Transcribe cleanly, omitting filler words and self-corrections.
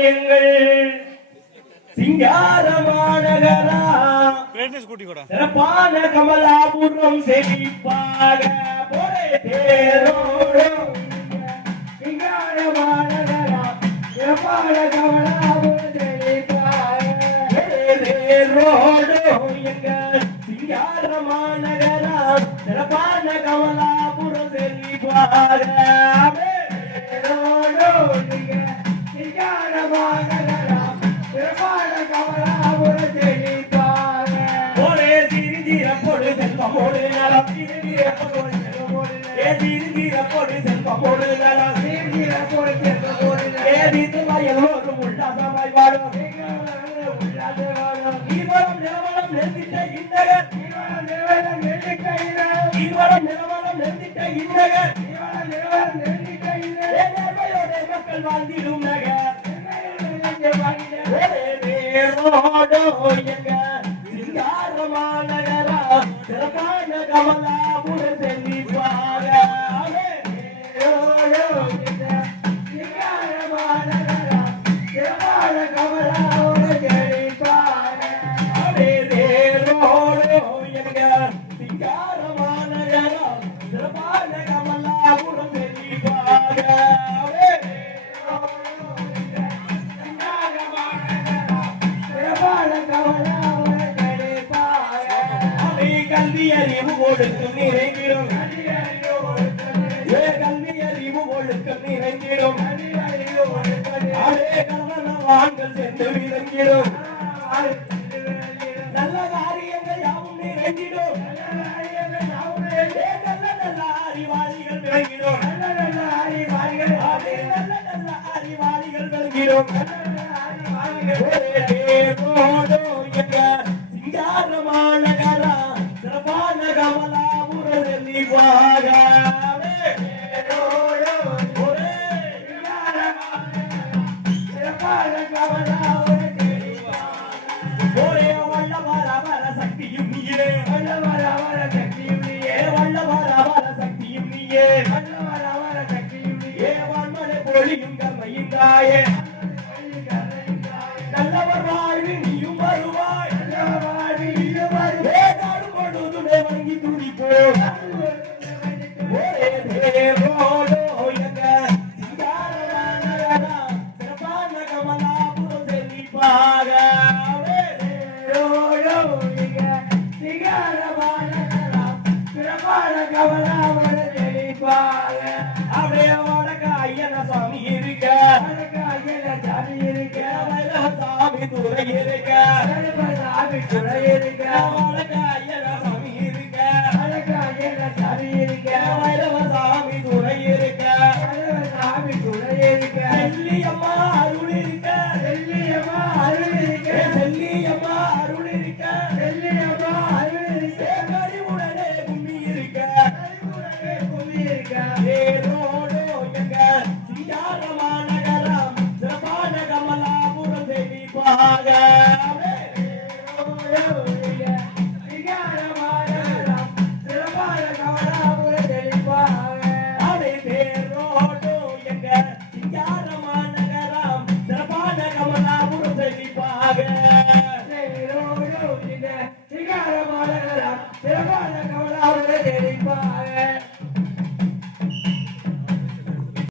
எங்கள் சிங்காரமாநகரா சிறப்பான கமலாபுரம் செழிப்பாக போரே தேரோடும் சிங்காரமாநகரா சிறப்பான கமலாபுரம் செழிப்பாக தேரோடும் எங்கள் சிங்காரமாநகரா சிறப்பான கமலாபுரம் செழிப்பாக மக்கள் வாழ்ந்திடும் நகர் சிங்காரமாநகரா சிறப்பான கமலாபுர செழிப்பாக கல்வி அறிவு ஒழுக்கம் நிறைந்திடும் கல்வி அறிவு ஒழுக்கம் நிறைந்திடும் அதே கவனவான்கள் சென்று விளங்கிடும் நல்ல காரியங்கள் யாவும் நிறைந்திடும் நல்ல அறிவாளிகள் விளங்கிடும் நல்ல அறிவாளிகள் விளங்கிடும் சிங்காரமாநகரா சிறப்பான கமலாபுர செழிப்பாக ஒரே வல்லவர வர சக்தியும் நீயே வல்லவர வர சக்தியும் நீயே வல்லவர வர சக்தியும் நீயே வல்லவர வர சக்தியும் நீயே வான்மலை பொழியும் கர்மையும் தாயே நல்லவர் வாழ்வி நீயும் வருவாய் நல்லவர் வாழ்வி நீயும் வருவாய் நாடும் பொழுதுமே வணங்கி துடிப்போம் ஒரே தேவோடோ எங்க சிங்காரமாநகரா சிறப்பான கமலாபுரம் செழிப்பாக சிங்காரமாநகரா சிறப்பான கமலாபுரம் செழிப்பாக அப்படியே வடக்க ஐயன சாமி இருக்க வடக்க ஐயன சாமி இருக்க சாமி துறை இருக்க சாமி துறை இருக்க